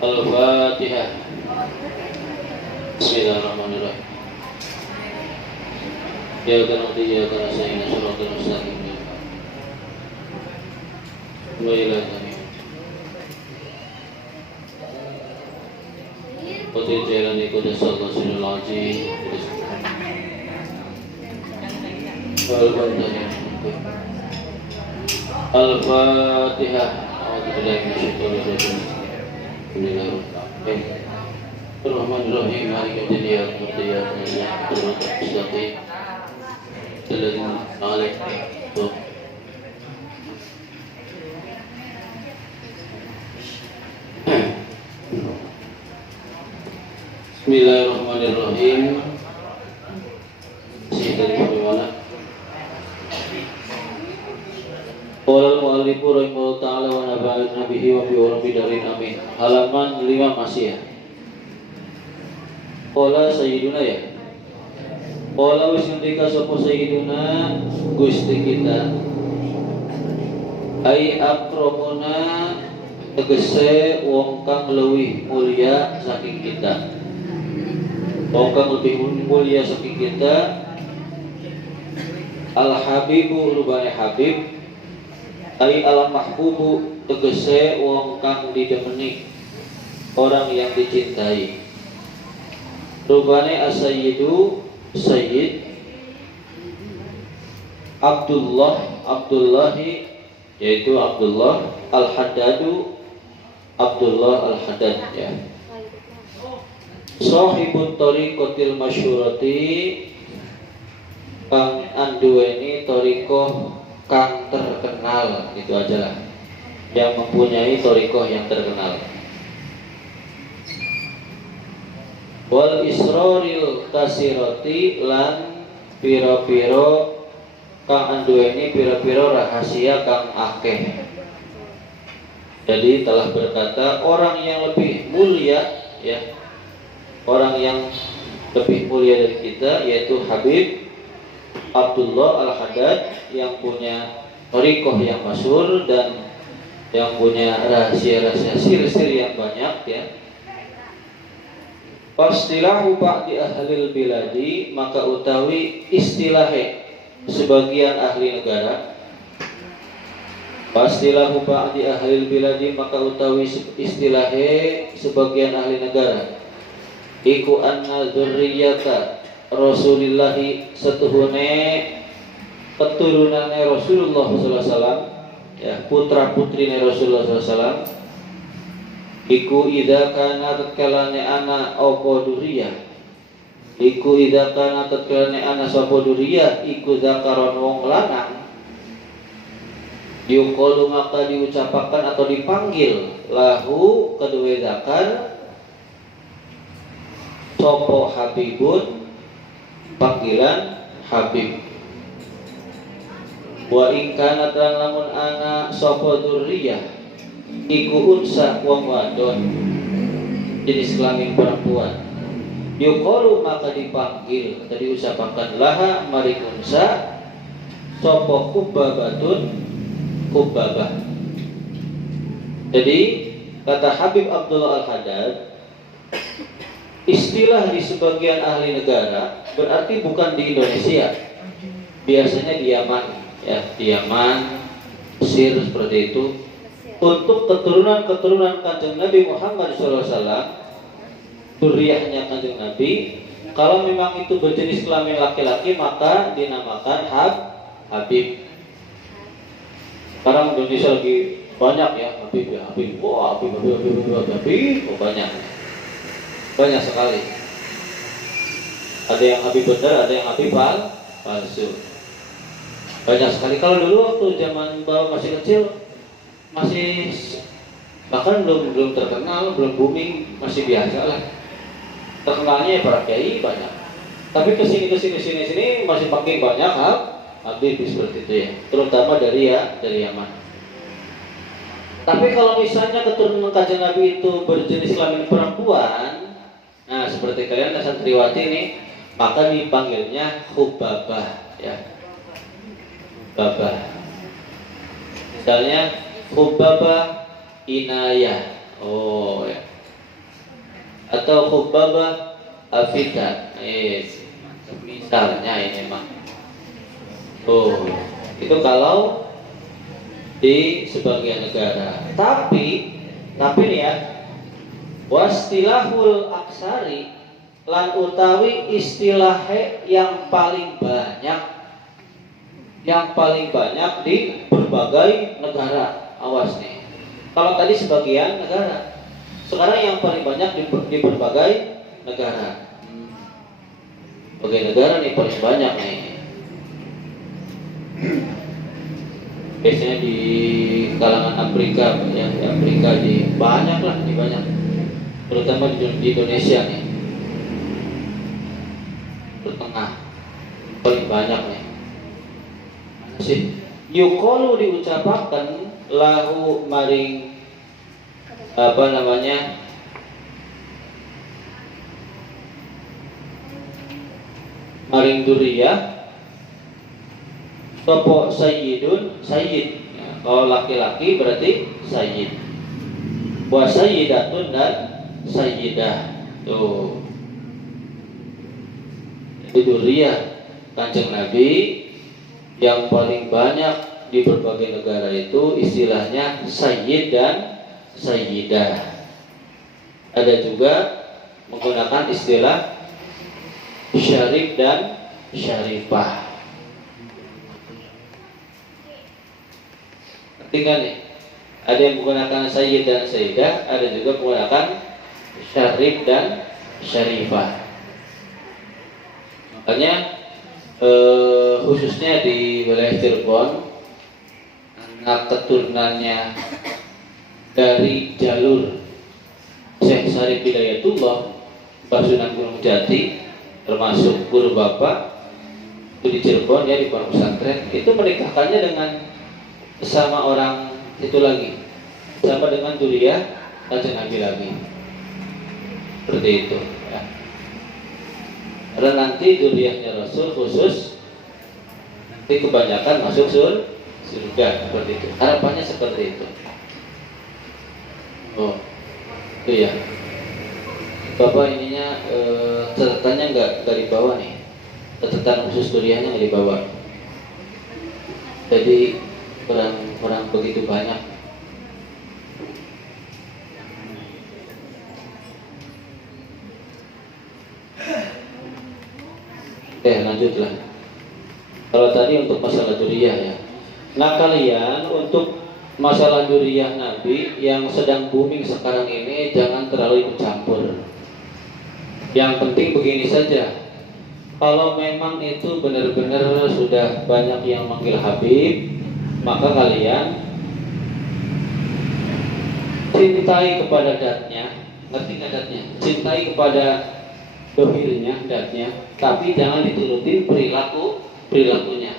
Al-Fatihah. Bismillahirrahmanirrahim. Ya kana tiya kana sayyidina shiratal mustaqim. Wa ila amin. Pati jalan ikut sallallahu alaihi wasallam. Al-Fatihah. A'udzubillahi minasyaitonir rajim. Bismillahirrahmanirrahim. Maliki yaumiddin. Iyyaka na'budu wa iyyaka nasta'in. Bismillahirrahmanirrahim. Qala al-mu'allif rahimahullah ta'ala wa nafa'ana nabihi wa bi urabi darin amin. Halaman 5 masih ya. Qala sayyiduna ya. Qala wis ngendika sapa sayyiduna Gusti kita. Ai akramuna tegese wong kang leuwih mulya saking kita. Wong kang lebih mulia saking kita. Al-habibu rubane habib. Ai al-mahbubu tegese wong kang didemeni, orang yang dicintai. Rubane as-sayyidu sayyid Abdullahi yaitu Abdullah al-Haddadu Abdullah al-Haddad ya. Sahibut tariqatil masyhurati kang anduweni tariqah kang terkenal, itu aja lah, yang mempunyai thariqah yang terkenal. Wal israril kasirati lan pira-pira kang anduweni pira-pira rahasia kang akeh. Jadi telah berkata orang yang lebih mulia ya, orang yang lebih mulia dari kita yaitu Habib Abdullah al-Haddad yang punya thariqah yang masyhur dan yang punya rahasia-rahasia sir-sir yang banyak ya. Pastilahu ba'di ahlil biladi, maka utawi istilahe sebagian ahli negara. Pastilahu ba'di ahlil biladi, maka utawi istilahe sebagian ahli negara. Iku anna dzurriyyata Rasulillahi setuhune keturunannya Rasulullah SAW ya, putra putrine Rasulullah SAW. Iku idza kana tatkalane ana apa duriyah. Iku idza kana tatkalane ana sapa duriyah iku zakaron wong lanang. Yuqalu maka diucapakan atau dipanggil lahu kedua zakar sopo habibun, panggilan Habib. Wa in kana tan lamun ana sapa dzurriyyah iku unsa wong wadon, jenis kelamin perempuan. Yuqalu maka dipanggil atau diucapakan laha mari unsa sapa kubabatun, kubabah. Jadi kata Habib Abdullah al-Haddad, istilah di sebagian ahli negara berarti bukan di Indonesia, biasanya di Yaman ya, di Yaman, Mesir seperti itu. Untuk keturunan Kanjeng Nabi Muhammad SAW, dzurriyyahnya Kanjeng Nabi, kalau memang itu berjenis kelamin laki-laki maka dinamakan Habib. Sekarang Indonesia lagi banyak ya Habib, ya Habib, wah Habib, oh, banyak sekali. Ada yang Habib benar, ada yang Habib palsu. Banyak sekali. Kalau dulu waktu zaman bapak masih kecil, masih bahkan belum terkenal, belum booming, masih biasa lah. Terkenalnya ya para kiai banyak. Tapi kesini masih makin banyak Habib seperti itu ya. Terutama dari Yaman. Tapi kalau misalnya keturunan Kanjeng Nabi itu berjenis kelamin perempuan, nah seperti kalian santriwati ini, maka dipanggilnya Hubabah ya. Hubabah. Misalnya Hubabah Inayah. Oh ya. atau Khubabah Afida. Misalnya ini mah. Oh, itu kalau di sebagian negara. Tapi nih ya, wastilahul aksari lan utawi istilahe yang paling banyak di berbagai negara. Awas nih. Kalau tadi sebagian negara, sekarang yang paling banyak di berbagai negara. Berbagai negara nih paling banyak nih. Biasanya di kalangan Afrika, ya di Afrika banyak, terutama di Indonesia nih, bertengah paling banyak nih. Mana sih? Yuqalu diucapkan lahu maring maring duriyah sopo sayyidun sayyid ya, kalau laki-laki berarti sayyid, wa sayyidatun dan sayyidah. Tuh, jadi duriyah Kanjeng Nabi yang paling banyak di berbagai negara itu istilahnya sayyid dan sayyidah. Ada juga menggunakan istilah syarif dan syarifah. Tinggal nih, ada yang menggunakan sayyid dan sayyidah, ada juga menggunakan syarif dan syarifah. Makanya khususnya di wilayah Cirebon, anak keturunannya dari jalur Syekh Syarif Hidayatullah Mbah Sunan Gunung Jati, termasuk guru bapak itu di Cirebon ya, di pondok pesantren, itu menikahkannya dengan sama orang itu lagi, sama dengan duriyah Kanjeng Nabi lagi, seperti itu ya. Karena nanti duriyahnya Rasul khusus nanti kebanyakan masuk surga, seperti itu. Harapannya seperti itu. Oh, itu ya. Bapak ininya catatannya nggak dibawa nih, catatan khusus duriyahnya nggak dibawa. Jadi kurang begitu banyak. Lanjutlah. Kalau tadi untuk masalah duriyah ya. Nah kalian untuk masalah duriyah Nabi yang sedang booming sekarang ini jangan terlalu ikut campur. Yang penting begini saja. Kalau memang itu benar-benar sudah banyak yang manggil Habib, maka kalian cintai kepada datnya, ngerti nggak datnya? Cintai kepada dohirnya, datnya, tapi jangan diturutin perilakunya.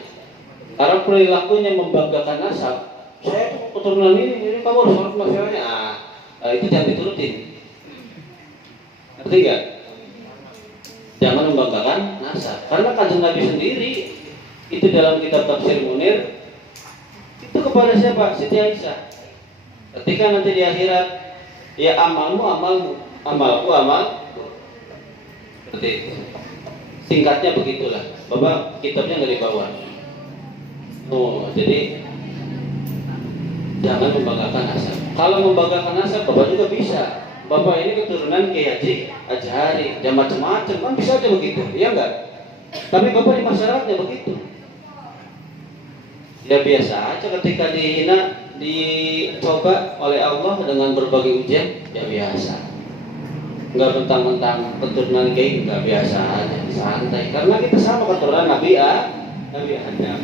Karena perilakunya membanggakan nasab, saya keturunan ini kamu harus hormat masalahnya. Itu jangan diturutin. Ngerti nggak? Jangan membanggakan nasab, karena Kanjeng Nabi sendiri itu dalam kitab Tafsir Munir itu kepada siapa? Siti Aisyah. Ketika nanti di akhirat, ya amalmu, amalku, amalku. Seperti itu. Singkatnya begitulah. Bapak kitabnya nggak dibawa. Oh, jadi jangan membanggakan nasab. Kalau membanggakan nasab, Bapak juga bisa. Bapak ini keturunan Kiai Haji Ajhari, ya macam-macam, kan bisa aja begitu, ya enggak? Tapi Bapak di masyarakatnya begitu. Ya biasa aja ketika dihina, dicoba oleh Allah dengan berbagai ujian, ya biasa. Enggak mentang-mentang keturunan Kiai, enggak, biasa aja, santai. Karena kita sama keturunan Nabi Adam.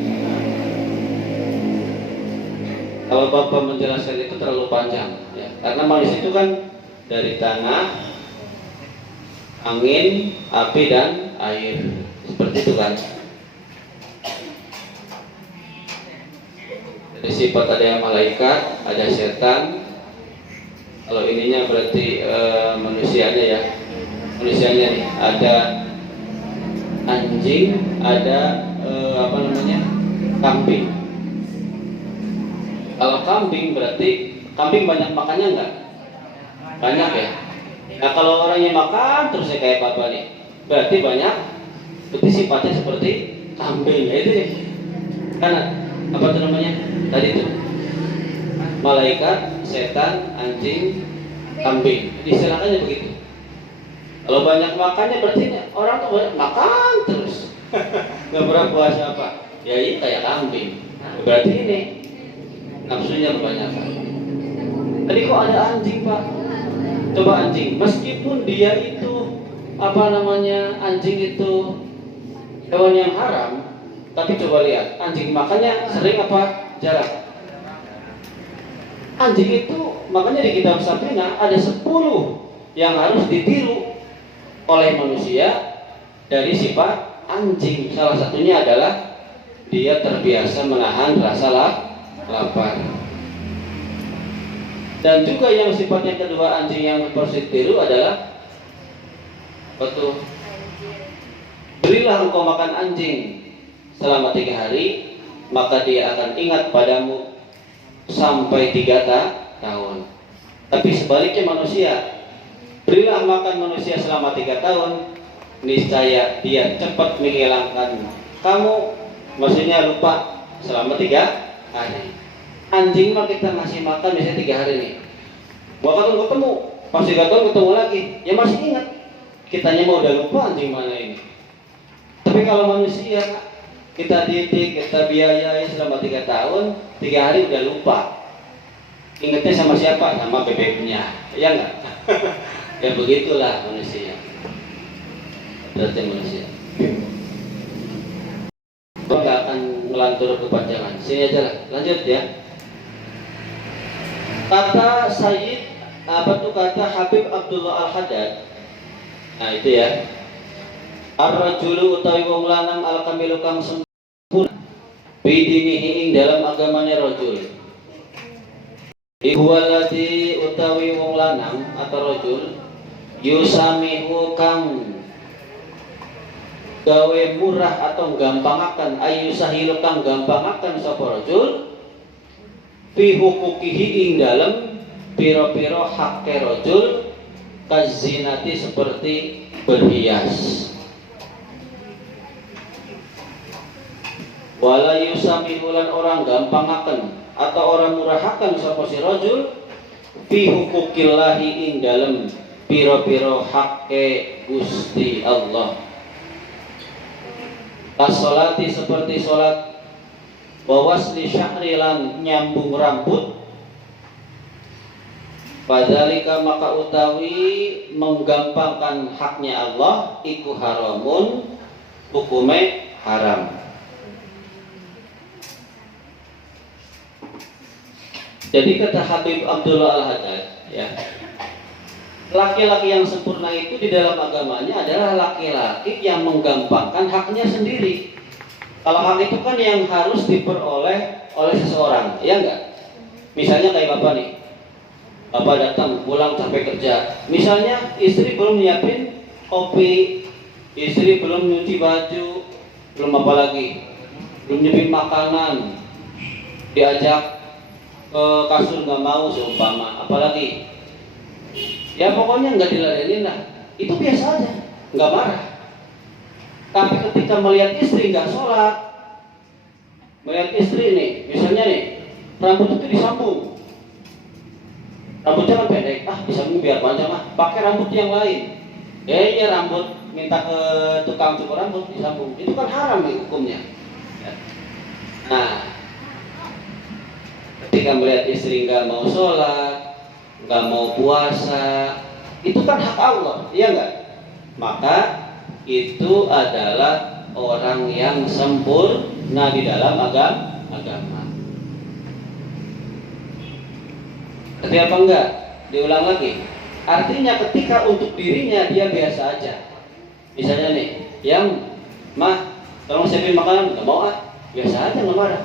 Kalau Bapak menjelaskan itu terlalu panjang, ya. Karena manusia itu kan dari tanah, angin, api, dan air. Seperti itu kan. Jadi sifat ada yang malaikat, ada setan. Kalau ininya berarti manusianya ya. Manusianya nih, ada anjing, ada kambing. Kalau kambing berarti kambing banyak makannya enggak? Banyak ya. Nah kalau orangnya makan terus kayak apa nih, berarti banyak, berarti sifatnya seperti kambing. Ya itu nih, karena apa tuh namanya tadi tuh, malaikat, setan, anjing, kambing, istilahnya begitu. Kalau banyak makannya berarti orang tuh banyak makan terus, nggak pernah puasa apa, ya ini kayak kambing. Berarti ini nafsunya kebanyakan. Tadi kok ada anjing pak? Coba anjing, meskipun dia itu apa namanya, anjing itu hewan yang haram, tapi coba lihat anjing makannya sering apa jarang? Anjing itu makanya di kitab Sabrina ada 10 yang harus ditiru oleh manusia dari sifat anjing. Salah satunya adalah dia terbiasa menahan rasa lapar. Dan juga yang sifatnya kedua anjing yang harus ditiru adalah betul, berilah engkau makan anjing selama 3 hari, maka dia akan ingat padamu sampai 3 tahun. Tapi sebaliknya manusia, berilah makan manusia selama 3 tahun, niscaya dia cepat menghilangkan kamu, maksudnya lupa selama 3 hari. Anjing mah kita ngasih makan biasanya 3 hari nih, gua ketemu, pasti ketemu lagi, ya masih ingat. Kitanya mau udah lupa anjing mana ini. Tapi kalau manusia kita didik, kita biayai selama 3 tahun, 3 hari udah lupa. Ingatnya sama siapa? Sama bebeknya, ya enggak? Ya begitulah manusia. Berarti manusia. Gua nggak akan melantur kepanjangan. Sini aja lah, lanjut ya. Kata Sayyid, apa tuh kata Habib Abdullah Al-Haddad. Nah itu ya. Ar-rajulu utawi wong lanang al-kamilu kang sempurna bidinihi ing dalam agamanya rajul. Ihwalati utawi wong lanang atau rajul yusamihu kang gawe murah atau gampangaken, ayu sahilu kang gampangaken sapa rajul fi hukukihi ing dalam piro-piro hakke rajul kazinati seperti berhias. Wala yusamihulan orang gampangaken atau orang murahaken sapa si rajul fi hukukillahi ing dalam piro-piro hakke Gusti Allah. As-sholati seperti sholat, wawasli syahri lan nyambung rambut, padhalika maka utawi menggampangkan haknya Allah iku haramun, hukume haram. Jadi kata Habib Abdullah Al-Haddad ya, laki-laki yang sempurna itu di dalam agamanya adalah laki-laki yang menggampangkan haknya sendiri. Kalau hak itu kan yang harus diperoleh oleh seseorang, ya enggak? Misalnya kayak bapak nih, bapak datang pulang capek kerja, misalnya istri belum nyiapin kopi, istri belum nyuci baju, belum apa lagi, belum nyiapin makanan, diajak ke kasur nggak mau seumpama, apalagi ya pokoknya nggak diladenin lah, itu biasa aja, nggak marah. Tapi ketika melihat istri nggak sholat, melihat istri nih, misalnya nih rambut itu disambung, rambutnya kan pendek, disambung biar panjang, pakai rambut yang lain. Ya rambut, minta ke tukang cukur rambut disambung, itu kan haram nih hukumnya. Nah, ketika melihat istri nggak mau sholat, nggak mau puasa, itu kan hak Allah, iya nggak? Maka itu adalah orang yang sempurna di dalam agama. Ketika apa enggak? Diulang lagi. Artinya ketika untuk dirinya dia biasa aja. Misalnya nih, yang tolong siapin makanan, nggak mau biasa aja, nggak marah.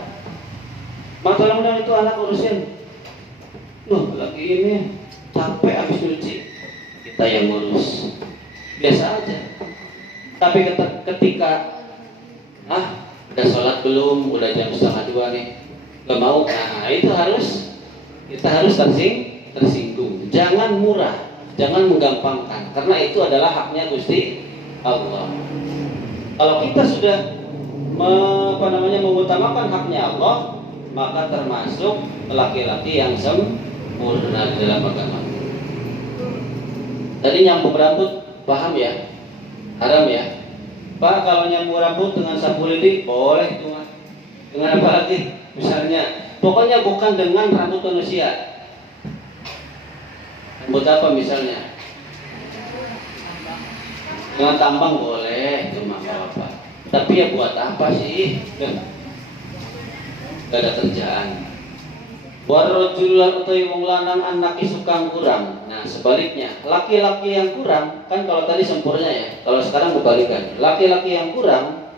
Tolong dong itu anak urusin. Lagi ini capek habis nyuci, kita yang ngurus, biasa aja. Tapi ketika udah sholat belum, udah jam 1:30 nih, gak mau, itu kita harus tersinggung. Jangan murah, Jangan menggampangkan, karena itu adalah haknya Gusti Allah. Kalau kita sudah mengutamakan haknya Allah, maka termasuk laki-laki yang sempurna dalam agama. Tadi nyambung rambut, paham ya? Haram ya? Pak, kalau nyambung rambut dengan sapu lidi boleh itu Mas. Dengan apa lagi? Misalnya, pokoknya bukan dengan rambut manusia. Rambut apa misalnya? Dengan tambang boleh, cuma apa. Tapi ya buat apa sih? Gak ada kerjaan. Warrojulan utawi wong lanang anak isukang kurang. Nah sebaliknya, laki-laki yang kurang, kan kalau tadi sempurna ya, kalau sekarang kebalikan. Laki-laki yang kurang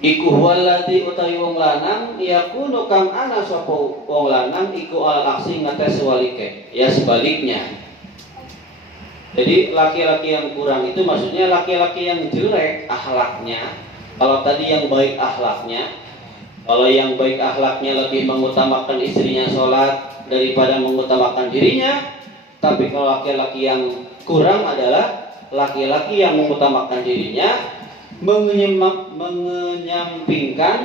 iku waladi utawi wong lanang yakunu kang ana sapa wong lanang iku al aksi ngates walike. Ya sebaliknya. Jadi laki-laki yang kurang itu maksudnya laki-laki yang jelek akhlaknya. Kalau tadi yang baik akhlaknya, kalau yang baik akhlaknya lebih mengutamakan istrinya sholat daripada mengutamakan dirinya. Tapi kalau laki-laki yang kurang adalah laki-laki yang mengutamakan dirinya, menyampingkan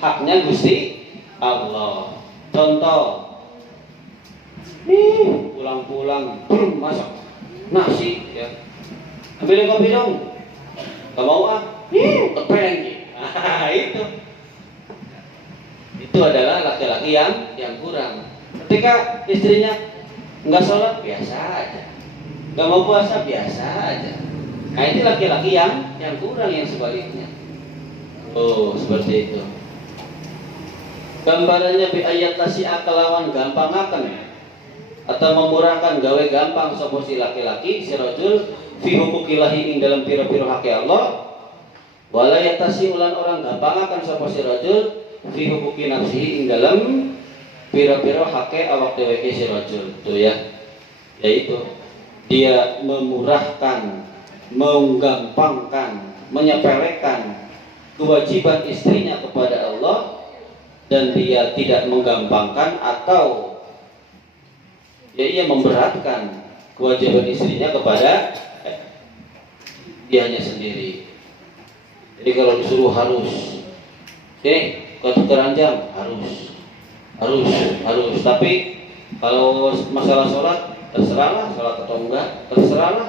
haknya Gusti Allah. Contoh, pulang-pulang masak nasi ya, ambilin kopi dong, gak mau kepeng. Itu adalah laki-laki yang kurang. Ketika istrinya nggak sholat biasa aja, nggak mau puasa biasa aja. Nah itu laki-laki yang kurang, yang sebaliknya. Oh seperti itu. Gambarannya bi ayat tasya kelawan gampang akan ya, atau memurahkan gawe gampang sapa si laki-laki si rajul fi huquqillahi ing dalam pira-pira hak Allah. Wala yatasi ulan orang gampang akan sapa si rajul fi huquqi nafsihi ing dalam pira-pira hak awak dhewe si rajul. Tuh ya. Yaitu dia memurahkan, menggampangkan, menyepelekan kewajiban istrinya kepada Allah, dan dia tidak menggampangkan atau ia memberatkan kewajiban istrinya kepada dianya sendiri. Jadi kalau disuruh harus ke tukeran jam harus. Tapi kalau masalah sholat terserahlah, sholat atau enggak terserahlah,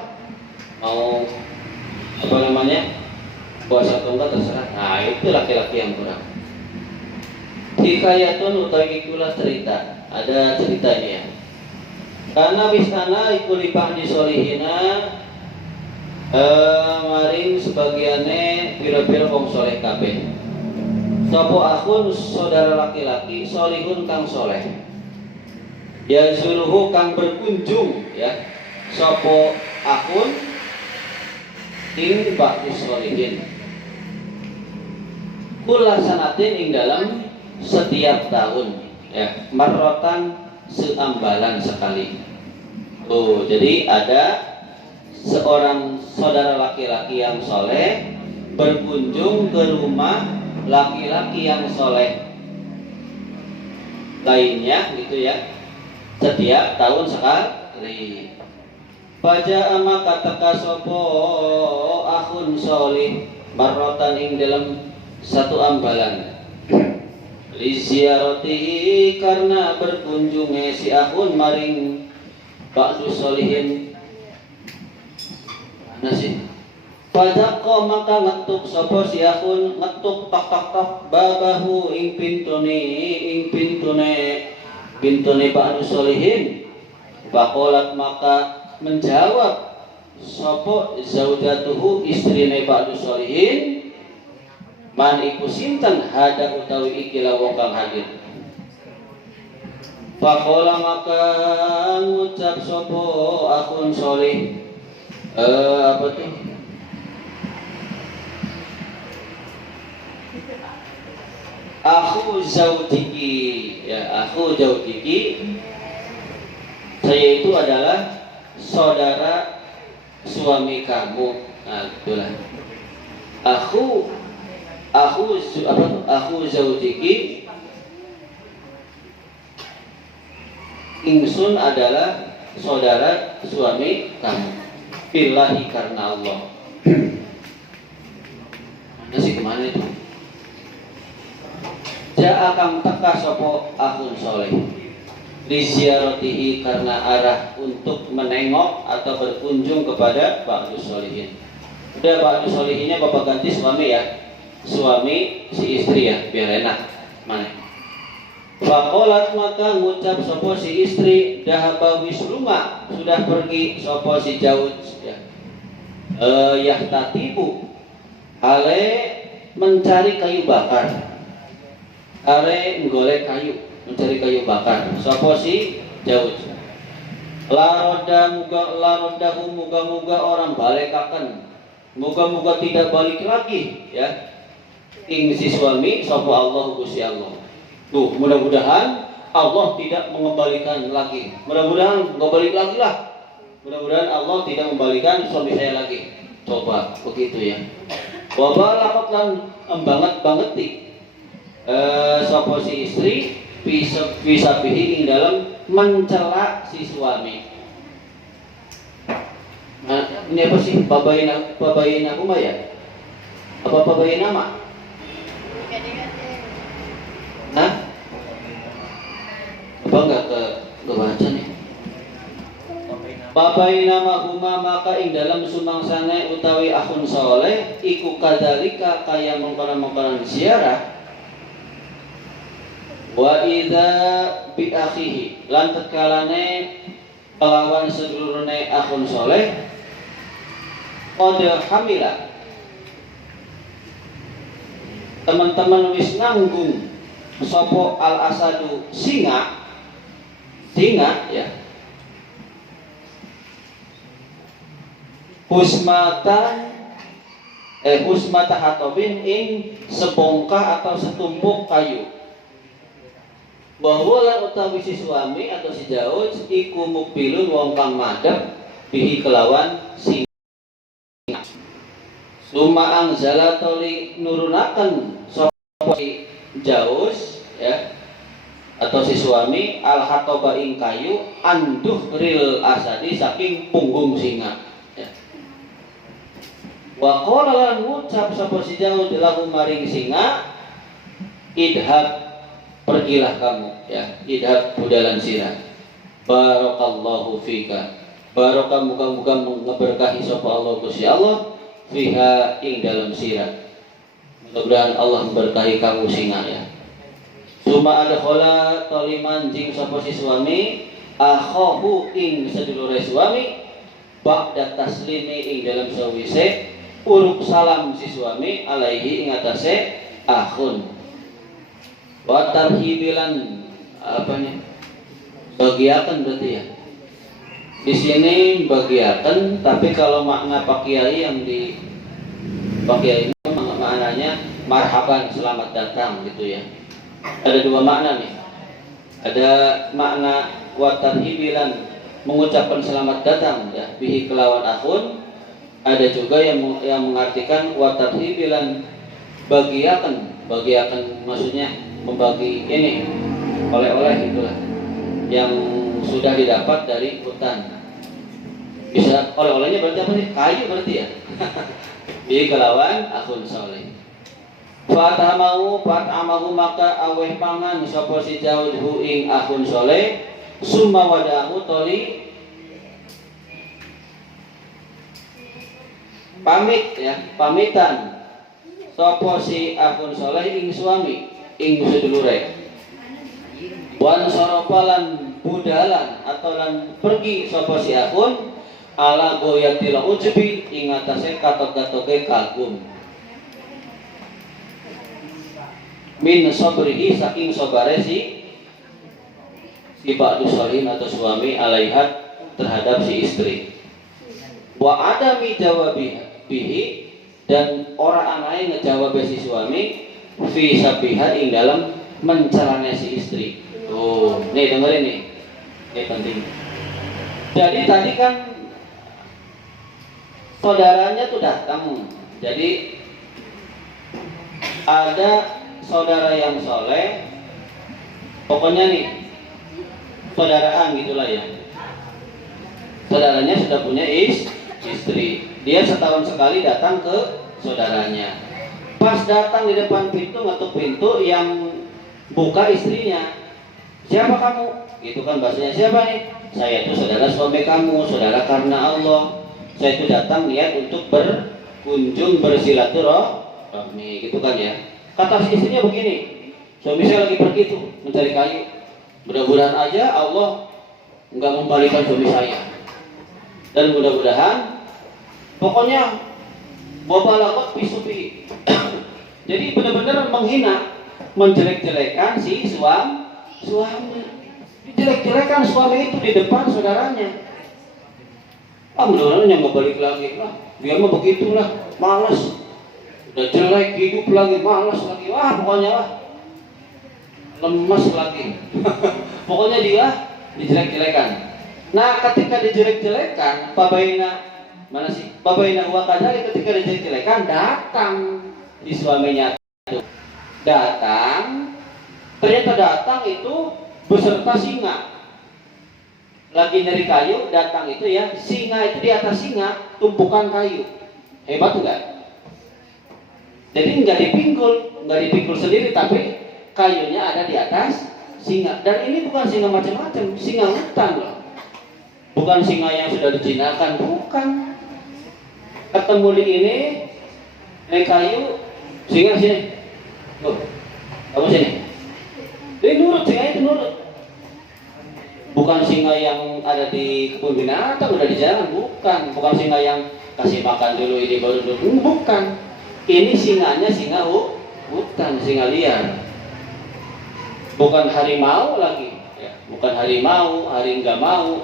mau puasa atau enggak terserah. Nah itu laki-laki yang kurang. Hikayatun utawi ikulah cerita. Ada ceritanya ya. Karena bisana ikuli ba'di solihina maring sebagiannya pira-pira wong soleh kabeh. Sopo akun saudara laki-laki solihun kang soleh. Ya suruhu kang berkunjung ya. Sopo akun ing ba'di solihin. Kula sanatin ing dalam setiap tahun ya, marrotan seambalan sekali. Oh, jadi ada seorang saudara laki-laki yang soleh berkunjung ke rumah laki-laki yang soleh lainnya gitu ya, setiap tahun sekali. Paja maka teka sopo akhun solih marrotan ing dalam satu ambalan. Liziarati karena berkunjungnya si akhun maring ba'du solihin. Mana sih? Padako maka ngetuk sopo si akhun, ngetuk tok babahu ing pintune ba'du solihin. Bakolat maka menjawab sopo zaujatuhu istrine ba'du solihin. Man iku sinten hada utawi ikilah wong kang hadir. Faqala maka ngucap sapa akhun solih apa tuh? Akhu zaujiki ya, akhu zaujiki, saya itu adalah saudara suami kamu. Nah, itulah Akhu zaujiki, ingsun adalah saudara suami kamu. Billahi karena Allah. Mana sih kemana itu? Ja'akam teka sopo akhun soleh liziaratihi karena arah untuk menengok atau berkunjung kepada ba'du solihin. Udah ba'du solihinnya bapak ganti suami ya. Suami si istri ya, biar enak. Mana? Faqalat maka ngucap sopo si istri dahaba wisruma sudah pergi sopo si Jauj ya. Yahtatibu ale mencari kayu bakar. Ale menggolek kayu, mencari kayu bakar. Sopo si Jauj. Larodahu muga-muga orang balekaken. Muga-muga tidak balik lagi ya. Ing si suami sopo Allah Gusti Allah. Tuh, mudah-mudahan Allah tidak mengembalikan lagi. Mudah-mudahan nggak balik lagi lah. Mudah-mudahan Allah tidak membalikan suami saya lagi. Coba begitu ya. Wabalakot lan banget sopo si istri bisa bihi dalam mencela si suami. Nah, ini apa sih? Babain aku mah ya? Apa babain nama? Nah, apa enggak kebaca nih? Babai nama huma maka ing dalam sumangsane utawi akhun soleh iku kadalika kaya mengkono-mengkono ziarah. Wa idza bi akhihi lan tetkalane kelawan sedulurne akhun soleh qad hamila teman-teman wis nanggung sopo al asadu singa ya husmata hatobin ing sebongkah atau setumpuk kayu. Bahwa lan utawi si suami atau si Jauj iku mukbilun wong kang madhep bihi kelawan singa. Suma angzala toli nurunaken sapa si Jauj ya atau si suami al hatoba ing kayu anduh ril asadi saking punggung singa ya. Wa qala lan ngucap sapa si Jauj lahu maring singa idhab pergilah kamu ya, idhab budalan sirah. Barakallahu fika. Barokah muga-muga ngeberkahi sapa Allah Gusti Allah fiha ing dalam sirah. Mudah-mudahan Allah memberkahi kamu singa ya. Suma ada khola toliman jing sapa si suami akhahu ing sedulure suami ba'da taslimi ing dalam sawise uruk salam si suami alaihi ing atase akhun. Wa tarhibilan apa nih? Bagiakan berarti ya. Di sini bagiakan, tapi kalau makna Pak Kiai yang di Pak Kiai itu maknanya marhaban, selamat datang gitu ya. Ada dua makna nih. Ada makna wa tarhibilan mengucapkan selamat datang ya, bihi kelawan akhun. Ada juga yang mengartikan wa tarhibilan bagiakan maksudnya membagi ini oleh-oleh gitulah yang sudah didapat dari hutan. Bisa oleh-olehnya berarti apa sih? Kayu berarti ya. Di kelawan akhun soleh. Fatamahu maka aweh pangan sapa si Jauj ing akhun soleh summa wadahu toli pamit ya, pamitan sapa si akhun soleh ing suami ing sedulure. Wan soropalan budalan atau lan pergi sapa si akhun ala goyatil ujbi ing atase katok-katoke kagum. Min sabrihi saking sabare si ba'du sholihin atau suami alaihat terhadap si istri. Wa adami jawabihi dan orang anai ngejawab si suami fi sabiha ing dalam mencelanya si istri. Tuh, nih dengerin nih. Ini penting. Jadi tadi kan saudaranya tuh datang. Jadi ada saudara yang soleh. Pokoknya nih saudaraan gitulah ya. Saudaranya sudah punya istri. Dia setahun sekali datang ke saudaranya. Pas datang di depan pintu, ngetuk pintu, yang buka istrinya. Siapa kamu? Gitu kan bahasanya. Siapa nih? Saya itu saudara suami kamu, saudara karena Allah. Saya itu datang niat untuk berkunjung bersilaturahmi, gitu kan ya. Kata si istrinya begini, suami saya lagi pergi tuh mencari kayu. Mudah-mudahan aja Allah nggak membalikkan suami saya. Dan mudah-mudahan, pokoknya bapak lakot pisupi. Jadi benar-benar menghina, menjelek-jelekan si suami. Jelek-jelekan suami itu di depan saudaranya. Mudah-mudahan yang nggak balik lagi lah. Biar mah begitulah, malas. Udah jelek hidup lagi, malas lagi. Pokoknya lah, lemas lagi. Pokoknya dia dijelek-jelekan. Nah, ketika dijelek-jelekan, Babaina wa kadali, ketika dijelek-jelekan, datang di suaminya itu. Ternyata datang itu beserta singa. Lagi nyari kayu, datang itu ya, singa itu di atas singa, tumpukan kayu. Hebat enggak? Jadi nggak dipikul sendiri, tapi kayunya ada di atas singa. Dan ini bukan singa macam-macam, singa hutan loh. Bukan singa yang sudah dijinakan, bukan. Ketemu di ini, naik kayu, singa sini. Loh, kamu sini. Dia nurut, singa itu nurut. Bukan singa yang ada di kebun binatang, udah di jalan, bukan. Bukan singa yang kasih makan dulu ini baru dulu, bukan. Ini singanya singa hutan, singa liar. Bukan harimau lagi. Bukan harimau, hari nggak mau.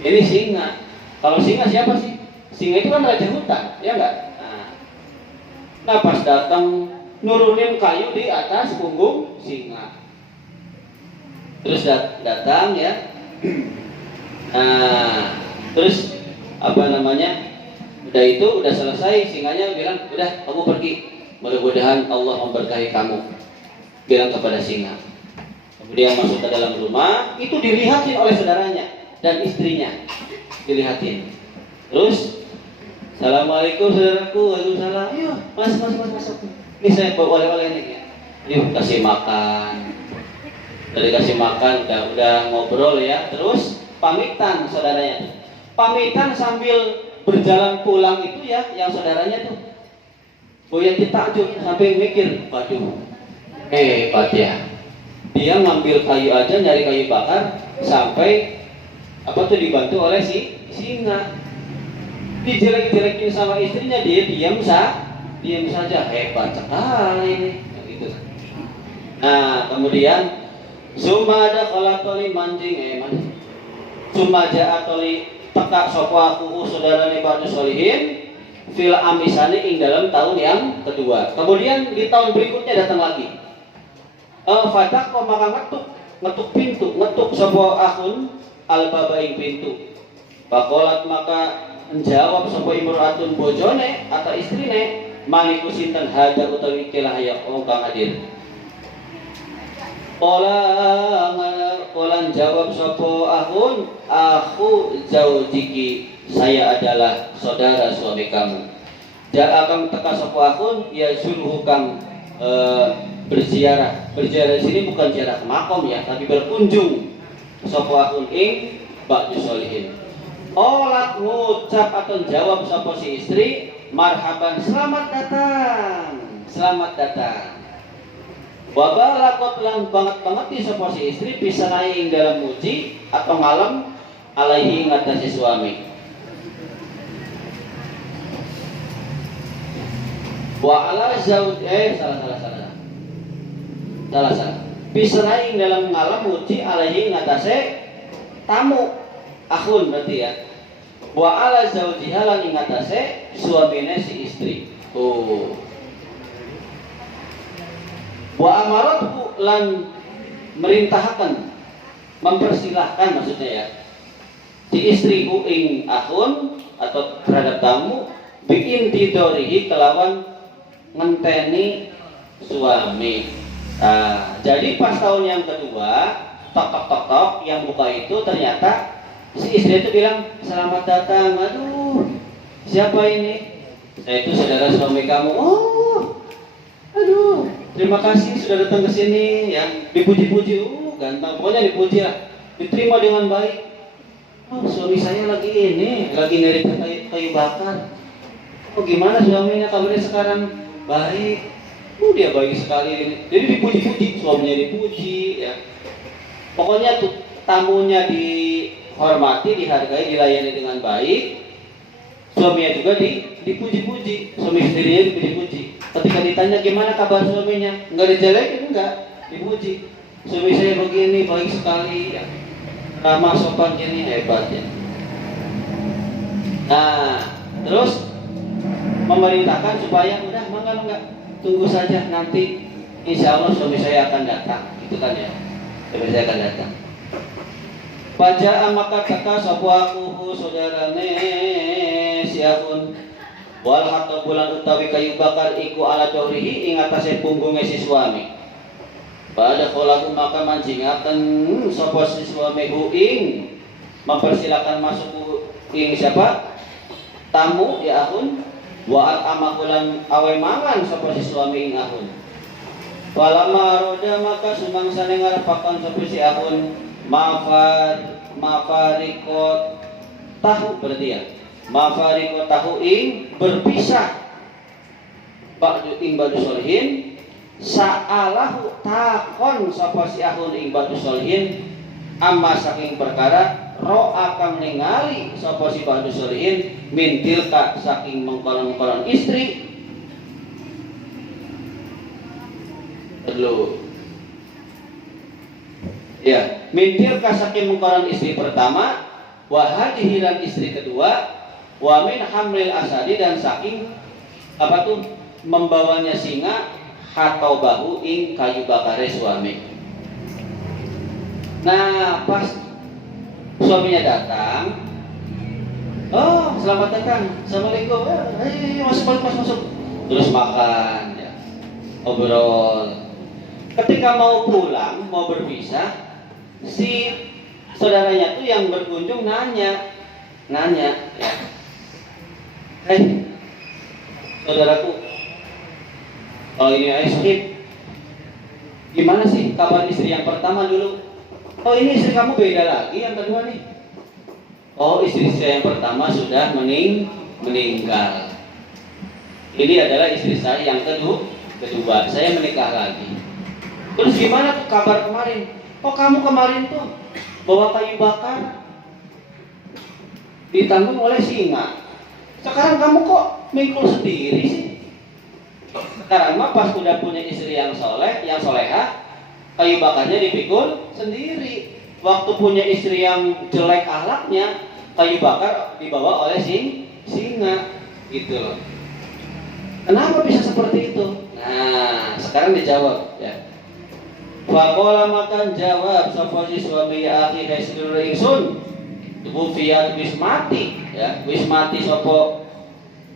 Ini singa. Kalau singa siapa sih? Singa itu kan raja hutan, ya nggak? Nah, pas datang nurunin kayu di atas punggung singa. Terus datang ya. Terus udah itu udah selesai, singanya bilang, udah kamu pergi. Mudah-mudahan Allah memberkahi kamu. Bilang kepada singa. Kemudian masuk ke dalam rumah, itu dilihatin oleh saudaranya dan istrinya, dilihatin. Terus, assalamualaikum saudaraku, waalaikumsalam. Yuk, masuk. Ini saya bawa oleh-oleh nih. Yuk, kasih makan. Dari kasih makan, udah ngobrol ya. Terus pamitan saudaranya. Pamitan sambil berjalan pulang itu ya, yang saudaranya tuh. Boyan ditakjub sampai mikir, waduh, hebat ya. Dia ngambil kayu aja, nyari kayu bakar, sampai dibantu oleh si singa. Dijelek-jelekin sama istrinya, dia diam saja. Hebat sekali ini. Gitu. Nah, kemudian sumada kolatoli manjing sumaja atoli teka sopo aku saudara ba'du solihin fil amisani ing dalam tahun yang kedua. Kemudian di tahun berikutnya datang lagi. Fadak kok maka ngetuk pintu, ngetuk sebuah akun al-baba ing pintu. Pakolat maka menjawab sebuah imro'atun bojone atau istrine, maniku sinten hajar utawi kelah ya kang hadir. Kolan jawab sopo akun, aku zaujiki, saya adalah saudara suami kamu. Akan teka sopo akun, ya suruh kang berziarah. Berziarah di sini bukan ziarah ke makom ya, tapi berkunjung. Sopo akun ing ba'du solihin. Olat ngucap atau jawab sopo si istri, marhaban, selamat datang. Wabah lakot lang banget di sopo si istri bisa naik dalam muji atau ngalam alaihi ngatasi suami. Wa ala zauj salah. Bisa naik dalam ngalam muji alaihi ngatasi tamu akhun berarti ya. Wa ala zaujiha lan ngatasi suamine si istri. Wa amaratu lan merintahkan, mempersilahkan maksudnya ya, si istriku ing akhun atau terhadap tamu bikin tidorihi kelawan ngenteni suami. Jadi pas tahun yang kedua tok yang buka itu ternyata Si istri itu bilang, selamat datang. Aduh, siapa ini? Saya itu saudara suami kamu. Oh, aduh, terima kasih sudah datang ke sini ya. Dipuji-puji, ganteng. Pokoknya dipuji lah. Diterima dengan baik. Oh, suami saya lagi nyari kayu bakar. Oh, gimana suaminya kabarnya sekarang? Baik. Dia baik sekali. Jadi dipuji-puji, suaminya dipuji ya. Pokoknya tuh tamunya dihormati, dihargai, dilayani dengan baik. Suaminya juga dipuji-puji, suami istrinya dipuji-puji. Ketika ditanya gimana kabar suaminya, enggak dijelekin, enggak, dipuji. Suami saya begini, baik sekali, ya. Ramah sopan gini, hebat ya. Nah, terus memerintahkan supaya udah enggak, tunggu saja nanti, insya Allah suami saya akan datang, gitu kan ya. Suami saya akan datang. Pajaa maka kata sapu aku saudarane siapun wal hatta bulan utawi kayu bakar iku ala dawrihi ing atase punggunge si suami. Pada kholaku maka manjingaken sapa si suami ing mempersilakan masuk ing siapa? Tamu ya ahun wa amakulan awe mangan sapa si suami ing ahun. Walama roda maka sumangsane ngarepaken sapa si ahun mafarikot tahu berarti ya. Mafarikot tahu ing berpisah ba'du ing ba'du solihin sa'alahu takon sapa si ahun ing ba'du solihin amma saking perkara ro'a kang ningali sapa si ba'du solihin mintil ka saking mengkolon-kolon istri perlu ya, mintil kasakin mengkoran istri pertama, wahadihilan istri kedua, wamin hamlil asadi dan saking apa tuh membawanya singa atau bahu ing kayu bakare suami. Nah pas suaminya datang, oh selamat datang, assalamualaikum, masuk, terus makan, ya, obrol. Ketika mau pulang, mau berpisah, si saudaranya tuh yang berkunjung nanya ya, saudaraku, oh ini Sahib, gimana sih kabar istri yang pertama dulu? Oh ini istri kamu beda lagi yang kedua nih. Oh istri saya yang pertama sudah meninggal. Ini adalah istri saya yang kedua, saya menikah lagi. Terus gimana tuh kabar kemarin? Oh kamu kemarin tuh bawa kayu bakar ditanggung oleh singa. Sekarang kamu kok mikul sendiri sih? Sekarang mah pas udah punya istri yang soleh, yang soleha, kayu bakarnya dipikul sendiri. Waktu punya istri yang jelek akhlaknya, kayu bakar dibawa oleh singa, gitu loh. Kenapa bisa seperti itu? Nah, sekarang dijawab ya. Faqala makan jawab sapa si suami akhi hasilul ingsun tubufiat wis mati ya, wis mati sapa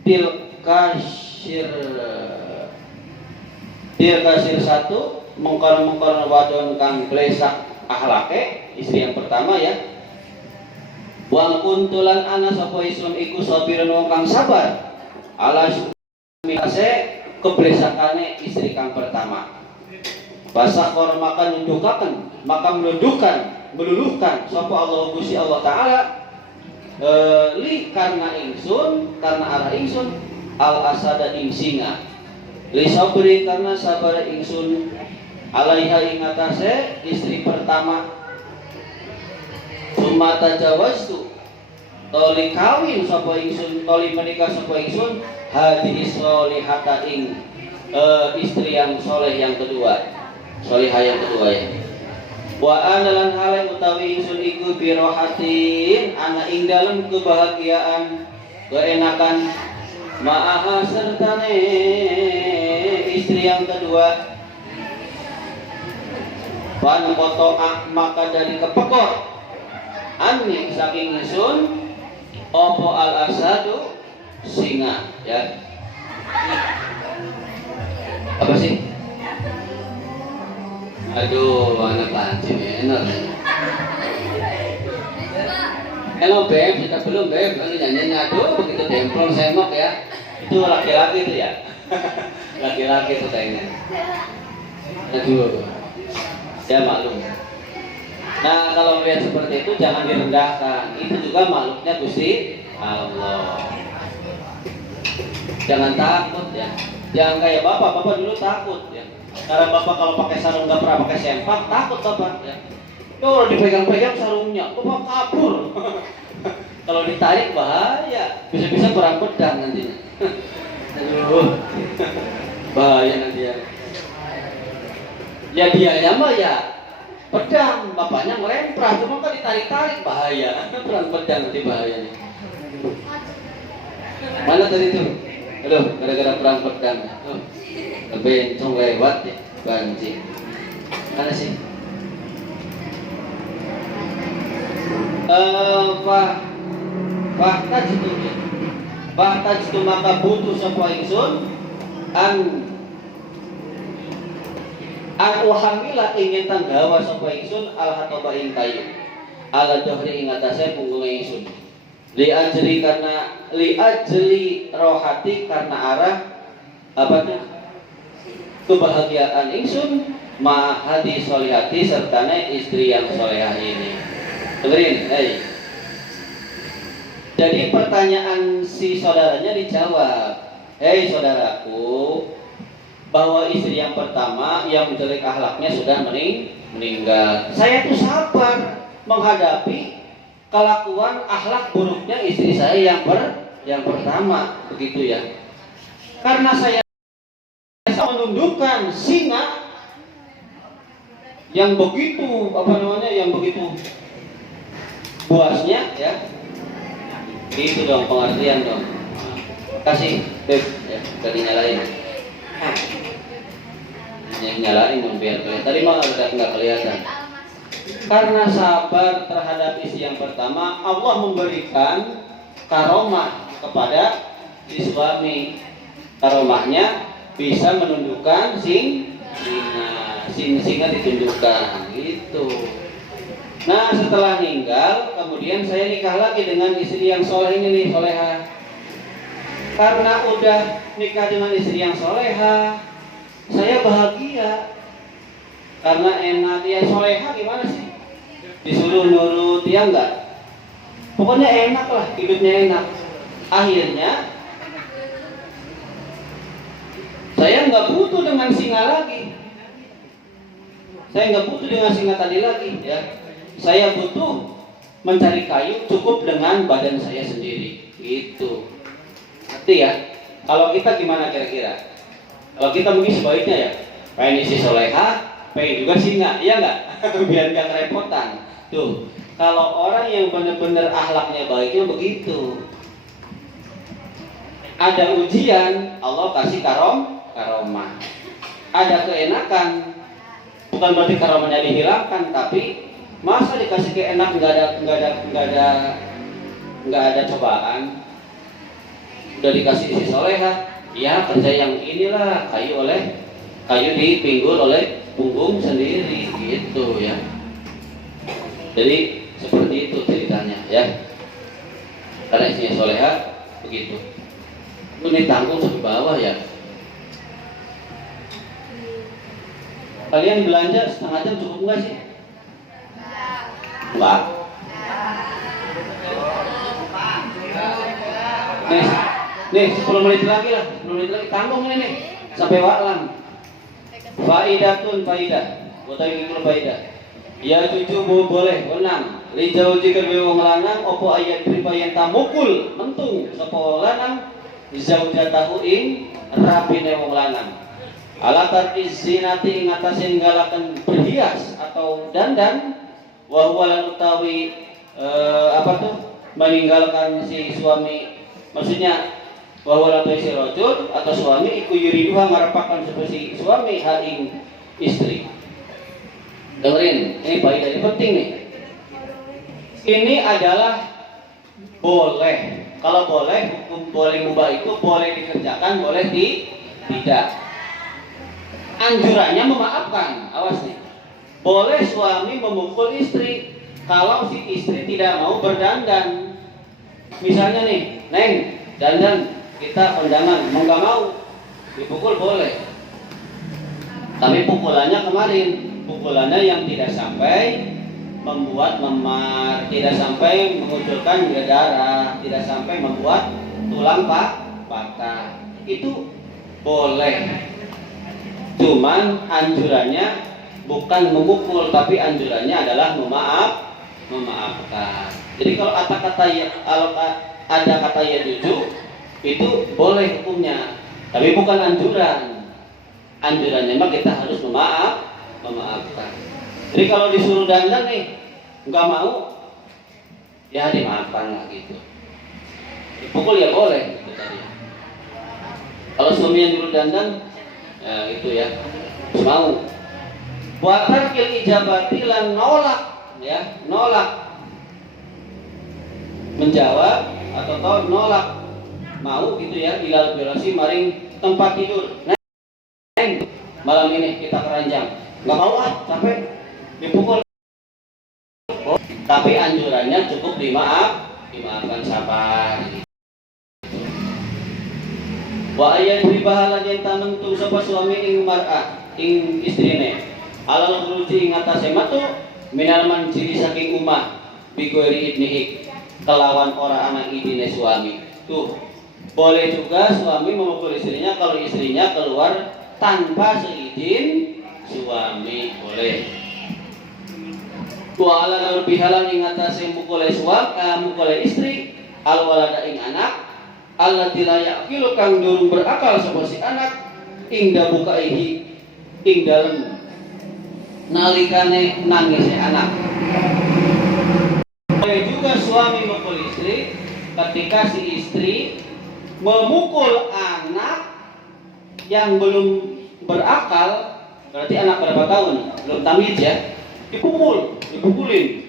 tilkasir satu mengkon wadon kang blesak akhlake istri yang pertama ya. Wa kuntulan ana sapa Islam iku sabirun wong kang sabar ala sumise keblesakane istri kang pertama. Basakor maka meluluhkan sapa Allah Gusti Allah Ta'ala li karena ingsun, karena arah ingsun al asada ing singa li sabri karena sabar ingsun alaiha ing atase istri pertama sumata jawaztu toli kawin sapa ingsun toli menikah sapa ingsun hadhihi sholihata ing istri yang soleh yang kedua, solihah yang kedua ya. Wa analan hale utawi ingsun iku birohatin ana ing dalem kebahagiaan keenakan ma'aha sertane istri yang kedua. Pan kotoa maka dari kepekor anni saking ingsun opo al asadu singa ya. Apa sih? Aduh, anak pancing enak. Halo Beb, kita belum Beb, lalu nyanyinya aduh begitu demplon semok ya. Itu laki-laki itu ya. Laki-laki itu kayaknya. Aduh. Ya maklum. Nah kalau melihat seperti itu jangan direndahkan. Itu juga makhluknya Gusti Allah. Jangan takut ya. Jangan kayak bapak dulu takut ya. Karena bapak kalau pakai sarung nggak pernah pakai sempak, takut bapak ya. Kalau dipegang-pegang sarungnya, bapak kabur. Kalau ditarik bahaya, bisa-bisa perang pedang nantinya. Aduh, bahaya nanti ya. Ya dianya mah ya pedang, bapaknya ngelempar, cuma kan ditarik-tarik bahaya. Perang pedang nanti bahayanya. Mana tadi tuh? Aduh, gara-gara perang pedang. Bencong lewat ya, banjir. Mana sih? Bahtaj itu maka butuh sapa ingsun an uhamila ingin tanggawa sapa ingsun al hataba ing kayu ala dohri ing atase punggung ingsun li ajli rohati karena arah apa tuh kebahagiaan ingsun ma hadi solihati sertane istri yang solehah ini. Dengerin, hey. Jadi pertanyaan si saudaranya dijawab, hei saudaraku, bahwa istri yang pertama yang jelek akhlaknya sudah meninggal. Saya tuh sabar menghadapi kelakuan akhlak buruknya istri saya yang pertama, begitu ya. Karena saya menundukkan singa yang begitu yang begitu buasnya ya. Itu dong pengertian dong. Kasih Beb ya, tadi nyalain. Nyalain dong biar kelihatan. Tadi mah nggak kelihatan. Karena sabar terhadap istri yang pertama, Allah memberikan karomah kepada si suami. Karomahnya bisa menundukkan singa ditundukkan gitu. Nah setelah meninggal, kemudian saya nikah lagi dengan istri yang soleh ini nih, soleha. Karena udah nikah dengan istri yang soleha, saya bahagia. Karena enak, ya soleha gimana sih? Disuruh nurut, ya enggak? Pokoknya enak lah, hidupnya enak. Akhirnya saya nggak butuh dengan singa lagi. Saya nggak butuh dengan singa tadi lagi, ya. Saya butuh mencari kayu cukup dengan badan saya sendiri, gitu. Ngerti ya? Kalau kita gimana kira-kira? Kalau kita mungkin sebaiknya ya, pengen isi soleha, pengen juga singa, iya nggak? Biar nggak kerepotan. Tuh, kalau orang yang benar-benar akhlaknya baiknya begitu. Ada ujian, Allah kasih karomah. Ada keenakan, bukan berarti karomahnya dihilangkan, tapi masa dikasih keenak nggak ada cobaan. Udah dikasih isi soleha, ya kerja yang inilah, kayu dipinggul oleh punggung sendiri, gitu ya. Jadi seperti itu ceritanya ya. Karena isinya soleha begitu. Ini tanggung sampai bawah ya. Kalian belanja setengah jam cukup nggak sih? Enggak. Nih 10 menit lagi lah, 10 menit lagi tanggung ini nih sampai waklan. Faidah. Buat lagi dulu faidah. Ya cucu boleh wenang. Lijau jika wong lanang opo ayat pripayen tamukul mentung sapa lanang zaujatahu ing rabine wong lanang. Alatar izinati ing atase nggalaken berhias atau dandan wa huwa lan utawi meninggalkan si suami, maksudnya bahwa lato si rojul atau suami iku yuriduha ngarepakan seperti suami haing istri. Dengerin, ini baik dari penting nih. Ini adalah boleh. Kalau boleh, hukum boleh mubah itu boleh dikerjakan, boleh tidak. Anjurannya memaafkan. Awas nih. Boleh suami memukul istri, kalau si istri tidak mau berdandan. Misalnya nih, Neng, dandan kita kondangan, mau nggak mau dipukul boleh. Tapi pukulannya kemarin, pukulannya yang tidak sampai membuat memar, tidak sampai mengucurkan darah, tidak sampai membuat tulang patah. Itu boleh. Cuman anjurannya bukan memukul, tapi anjurannya adalah memaafkan. Jadi kalau ada kata ya jujur itu boleh hukumnya, tapi bukan anjuran. Anjurannya mah kita harus memaafkan. Jadi kalau disuruh dandan nih nggak mau, ya dimaafkan lah gitu. Dipukul ya boleh gitu tadi. Kalau suami yang dulu dandan, ya itu ya mau. Wa tarkil ijabati lan nolak, ya nolak, menjawab atau nolak mau gitu ya, ilal birasi maring tempat tidur. Neng, malam ini kita keranjang, nggak mau capek, dipukul. Tapi anjurannya cukup dimaafkan, sabar. Wa ayat ribahalan yang tamentum sapa suami ing mar'ah ing istrine alal khuluji ing atase matu minal manjiri saking umah bigoiri idnihi kelawan ora anak idine suami. Tuh boleh juga suami memukul istrinya kalau istrinya keluar tanpa seizin suami, boleh. Wa ala bihalan ing atase mukul istri al walada ing anak allati la yaqilu kang durung berakal sapa si anak ing dabukaihi ing dalem nalikane nangise anak. Boleh juga suami memukul istri ketika si istri memukul anak yang belum berakal, berarti anak berapa tahun? Belum tamyiz ya. Dipukulin.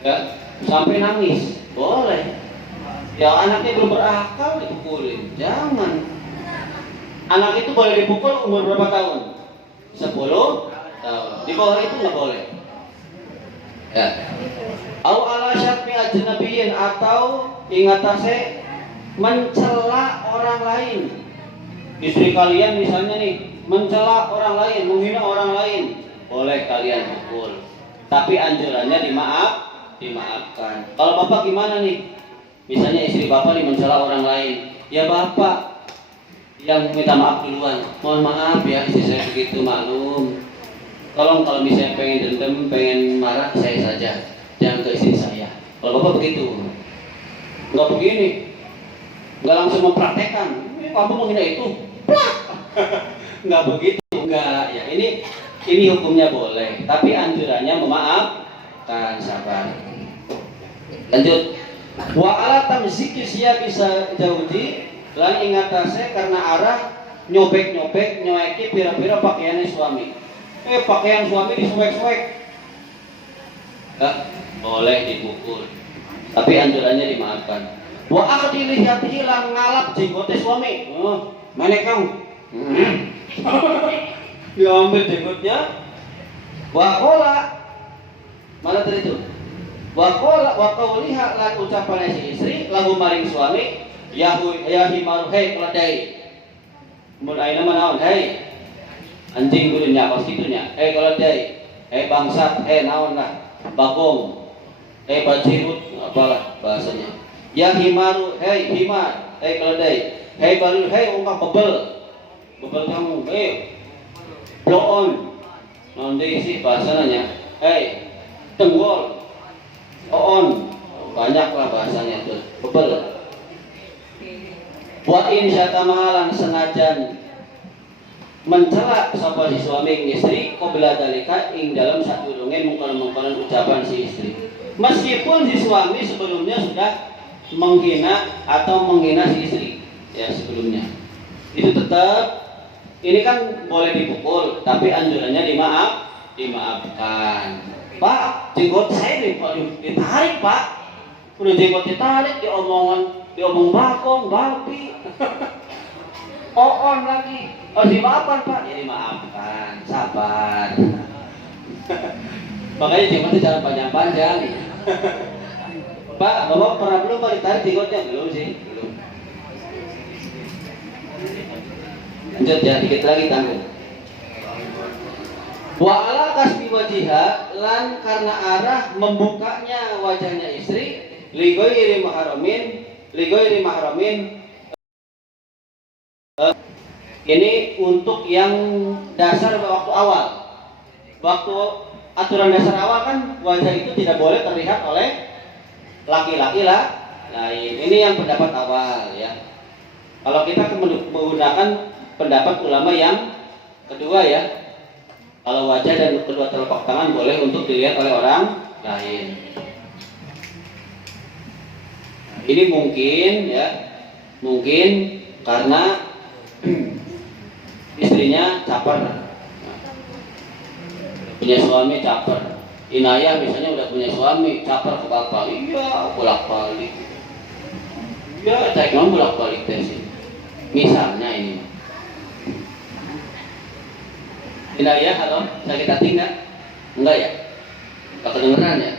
Ya, sampai nangis. Boleh. Ya anaknya belum berakal dipukulin. Jangan. Anak itu boleh dipukul umur berapa tahun? 10 tahun. Di bawah itu nggak boleh. Ya. Au ala syatmi ajnabiyyin atau ingatase mencela orang lain. Istri kalian misalnya nih mencela orang lain, menghina orang lain, boleh kalian pukul. Tapi anjurannya dimaafkan. Kalau bapak gimana nih? Misalnya istri bapak nih mencela orang lain, ya bapak yang minta maaf duluan. Mohon maaf ya istri saya begitu, maklum. Tolong kalau misalnya pengen dendam, pengen marah saya saja, jangan ke istri saya. Kalau bapak begitu, nggak begini, nggak langsung mempraktekkan. Kamu menghina itu. Nggak begitu, nggak ya, ini hukumnya boleh, tapi anjurannya memaafkan, sabar. Lanjut. Wa ala tamziki siya bisa jauhi lan ingatase karena arah nyobek nyoeki pira-pira pakaiannya suami. Pakaian suami disuek-suek, boleh dipukul, tapi anjurannya dimaafkan. Wa akdi lihatihi lan ngalap jenggote suami. Mana kamu? Diambil jenggotnya. Wa qala, mana tadi itu? Wa qauliha lan ucapan si istri lahu maring suami ya himaru hei keledai. Mun ayeuna mah naon hei? Anjing kudu nya pas kitunya. Hei keledai, hei bangsat, hei naon lah? Bagong. Hei bajirut apalah bahasanya. Ya himaru hei himar, hei keledai. Hei baru hei ungkap bebel kamu, hei blow on. Nanti sih bahasanya. Hei tenggol. On, banyaklah bahasanya itu, bebel. Wa in syatamahalan sengajan mencela sapa si suami istri qabla dalika ing dalam sadurunge mungkon-mungkonan ucapan si istri. Meskipun si suami sebelumnya sudah menghina si istri ya sebelumnya. Itu tetap ini kan boleh dipukul, tapi anjurannya dimaafkan. Pak, jenggot saya ditarik Pak. Udah jenggot ditarik, diomong bakong, babi. On lagi. Dimaafkan Pak, ya dimaafkan, sabar. Makanya cuma itu jangan panjang-panjang. Pak, Bapak pernah belum Pak ditarik jenggotnya? Belum sih, belum. Lanjut ya, dikit lagi tanggung. Wa ala kasbi wajiha lan karena arah membukanya wajahnya istri ligoiri mahramin ini untuk yang dasar waktu awal. Waktu aturan dasar awal kan wajah itu tidak boleh terlihat oleh laki-laki lain. Ini yang pendapat awal ya. Kalau kita menggunakan pendapat ulama yang kedua ya, kalau wajah dan kedua telapak tangan boleh untuk dilihat oleh orang lain. Ini mungkin ya, mungkin karena istrinya caper, punya suami caper. Inayah misalnya udah punya suami caper ke bapak, iya bolak-balik, iya cek non bolak-balik sih. Misalnya ini, Inayah halo, sakit hati enggak ya? Gak kedengeran ya?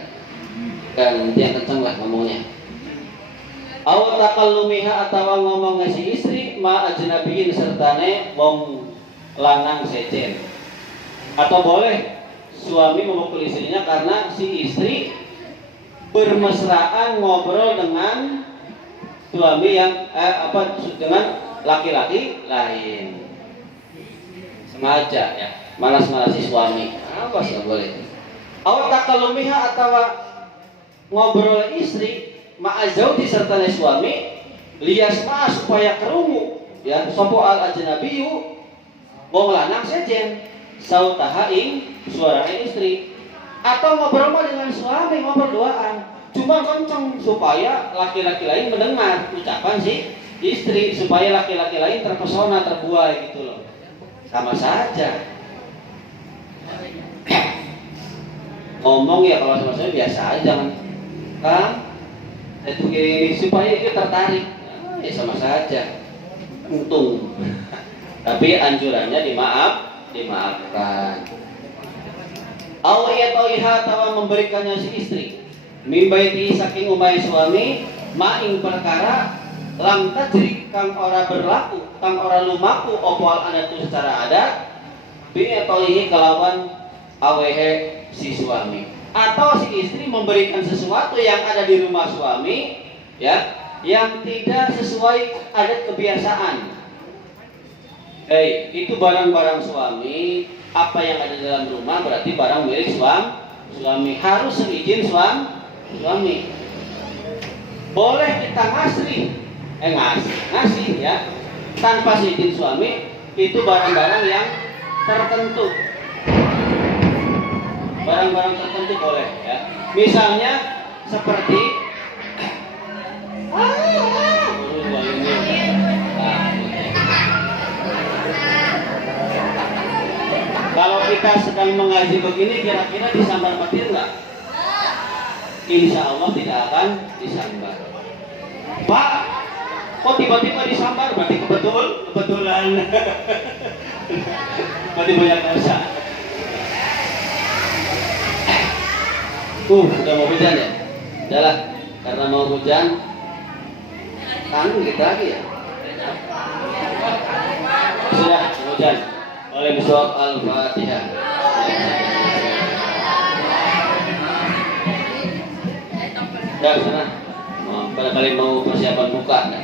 Kan nanti yang kenceng lah ngomongnya. Aw takallumiha atawa ngomong si istri ma ajnabiyin sertane wong lanang sejen. Atau boleh suami memukul istrinya karena si istri bermesraan ngobrol dengan suami yang dengan laki-laki lain. Sengaja ya, malas-malasi suami. Apa sih boleh? Aw takallumiha atawa ngobrol istri ma'azauti serta suami liyasma supaya kerungu ya sopo al ajnabiyu wong lanang sejen sautaha ing suaranya istri atau ngobrol dengan suami ngobrol duaan cuma kenceng supaya laki-laki lain mendengar ucapan si istri supaya laki-laki lain terpesona terbuai gitu loh, sama saja. Ngomong ya kalau sama saya biasa aja kan itu supaya dia tertarik, ya sama saja, untung. Tapi anjurannya dimaafkan. Awiyatoiha tawa memberikannya si istri, mimbaiti saking umai suami, maing perkara, lam tajri kang ora berlaku, kang ora lumaku opal adatu secara adat, biatoihi kelawan awehe si suami. Atau si istri memberikan sesuatu yang ada di rumah suami ya, yang tidak sesuai adat kebiasaan. Itu barang-barang suami, apa yang ada di dalam rumah berarti barang milik suami, harus seizin suami. Boleh kita ngasih ya tanpa seizin suami, itu barang-barang yang tertentu. Barang-barang tertentu boleh ya. Misalnya seperti kalau kita sedang mengaji begini kira-kira disambar petir enggak? Insya Allah tidak akan disambar. Pak, kok tiba-tiba disambar? Berarti kebetulan. Berarti banyak dosa. Udah mau hujan ya? Udahlah, karena mau hujan tanggung kita lagi ya. Sudah hujan. Oleh surat Al-Fatihah. Udah sana. Pada kali mau persiapan buka.